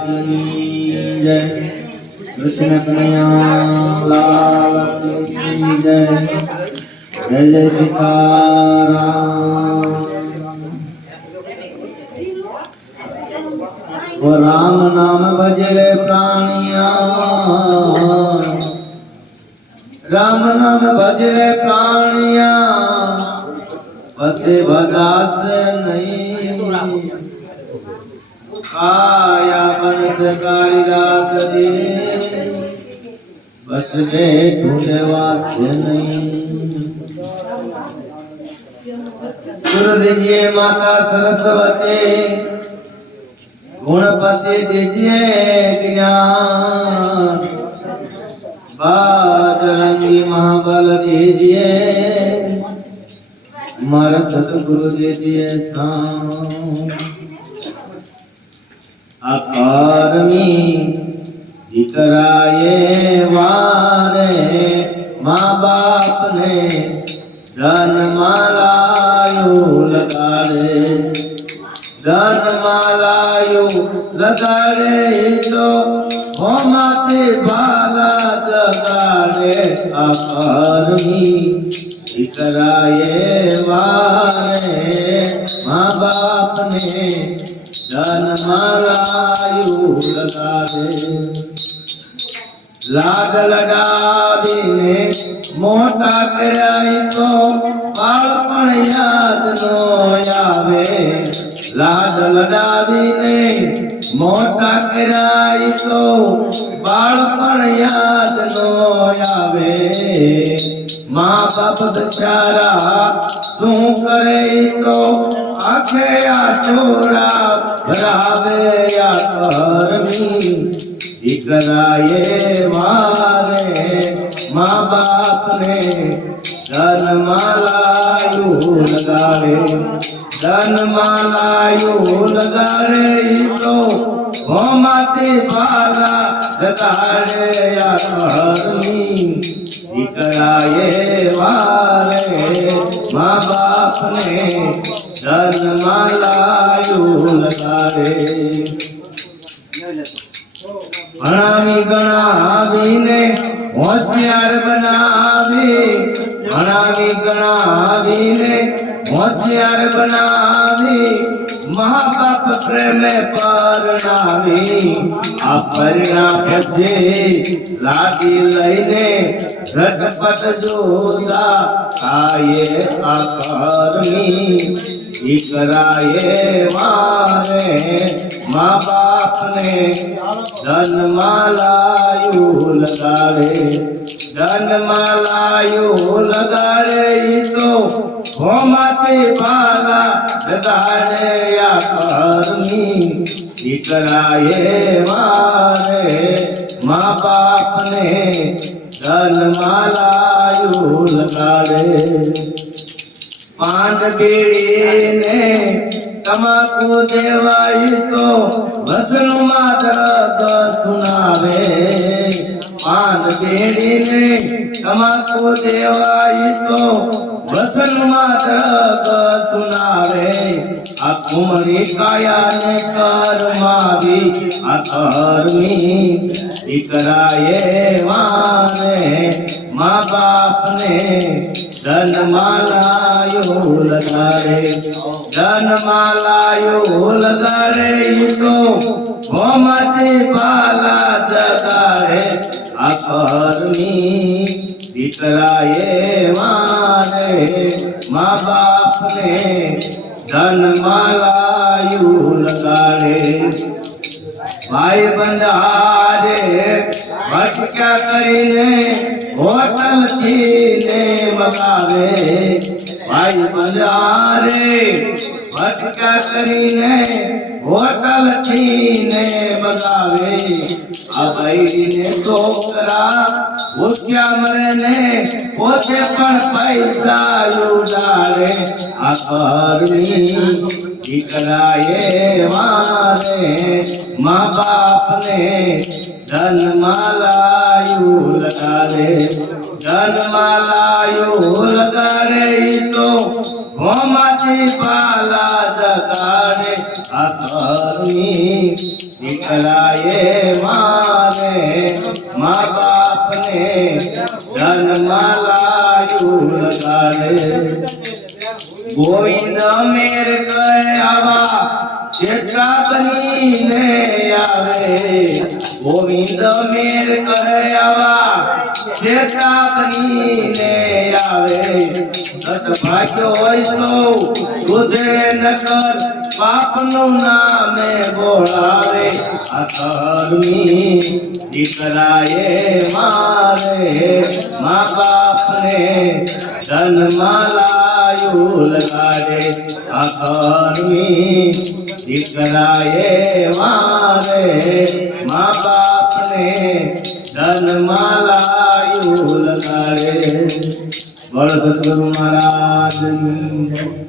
की जय, कृष्ण कन्हैया लाल की जय। जय जय सीताराम। वो राम नाम भजले प्राणिया, राम नाम भजले प्राणिया, बसे भदास नहीं। आया बनस कालिदास जी, बस ढूंढे वास्य नहीं। गुरु दीजिए माता सरस्वती, गुणपति दीजिए ज्ञान, बजरंगी महाबल दीजिए, मर सतगुरु दीजिए शान। अकारमी दिकराए वारे, माँ बाप ने जन्मालायु लगाड़े, जन्मालायु लगाड़े तो हो माते बाला जगाड़े। अकारमी दिकराए वारे, माँ बाप ने जन्मालायु लगाड़े। लाड लडावीने मोटा कराई तो बाळपण याद नो आवे। लाड लडावीने मोटा कराई तो बाळपण याद नो आवे। माँ बाप बेचारा तू करे तो आखे आशोरा भरावे। या करमी दिकराए मारे, माँ बाप ने जन्मालायु लगाड़े, जन्मालायु लगाड़े तो हो माते बाला जगाड़े। या करमी दिकराए वारे, माँ बाप ने जन्मालायु लगाड़े। भणावी गणावी ने होशियार बनावी, भणावी गणावी ने होशियार बनावी। माँ बाप प्रेम परणावी, आ परिणा पछे लागी लईने झटपट जोदा आये। आकरमी दिकराए मारे, माँ बाप ने जन्मालायु लगाड़े, जन्मालायु लगाड़े तो हो माते बाला जगाड़े। या करमी दिकराए मारे, माँ बाप ने जन्मालायु लगाड़े। पांच बीड़ी ने तमाकू देवाई तो भस्म मादक सुनावे। पान बीड़ी ने तमाकू देवाई तो भस्म मादक सुनावे। आ कुमरी काया ने करमावी, आ करमी दिकराए मारे, माँ बाप ने जन्मालायु लगाड़े, जन्मालायु लगाड़े तो हो माते बाला जगाड़े। अकरमी दिकराए मारे, माँ बाप ने जन्मालायु लगाड़े। भाई बंधारे भटका करीने होटल थी ने मगावे। भाई बंधारे भटका करीने होटल थी ने मगावे। अबई ने छोकरा भूख्या मरने पोते पण पैसा उडाड़े। अकरमी दिकराए मारे, माँ बाप ने जन्मालायु लगाड़े, जन्मालायु लगाड़े तो हो माते बाला जगाड़े। अकरमी ધર્મી દીકરાએ મારે મા બાપને જન્મમાં લાયું લગાડે ગોવિંદ મેર કયાવા જેટલા બનીને આવે ગોવિંદ મેર કયાવા જેટલા બનીને આવે ભાગ્ય હોય તો સુધે નકર બાપનું નામે બોલાવે આ ધર્મી દીકરાએ મારે મા બાપને જન્મમાં લાયું લગાડે આ ધર્મી દીકરાએ મારે મા બાપને જન્મમાં લાયું લગાડે. બોલો સદગુરુ મહારાજની જય.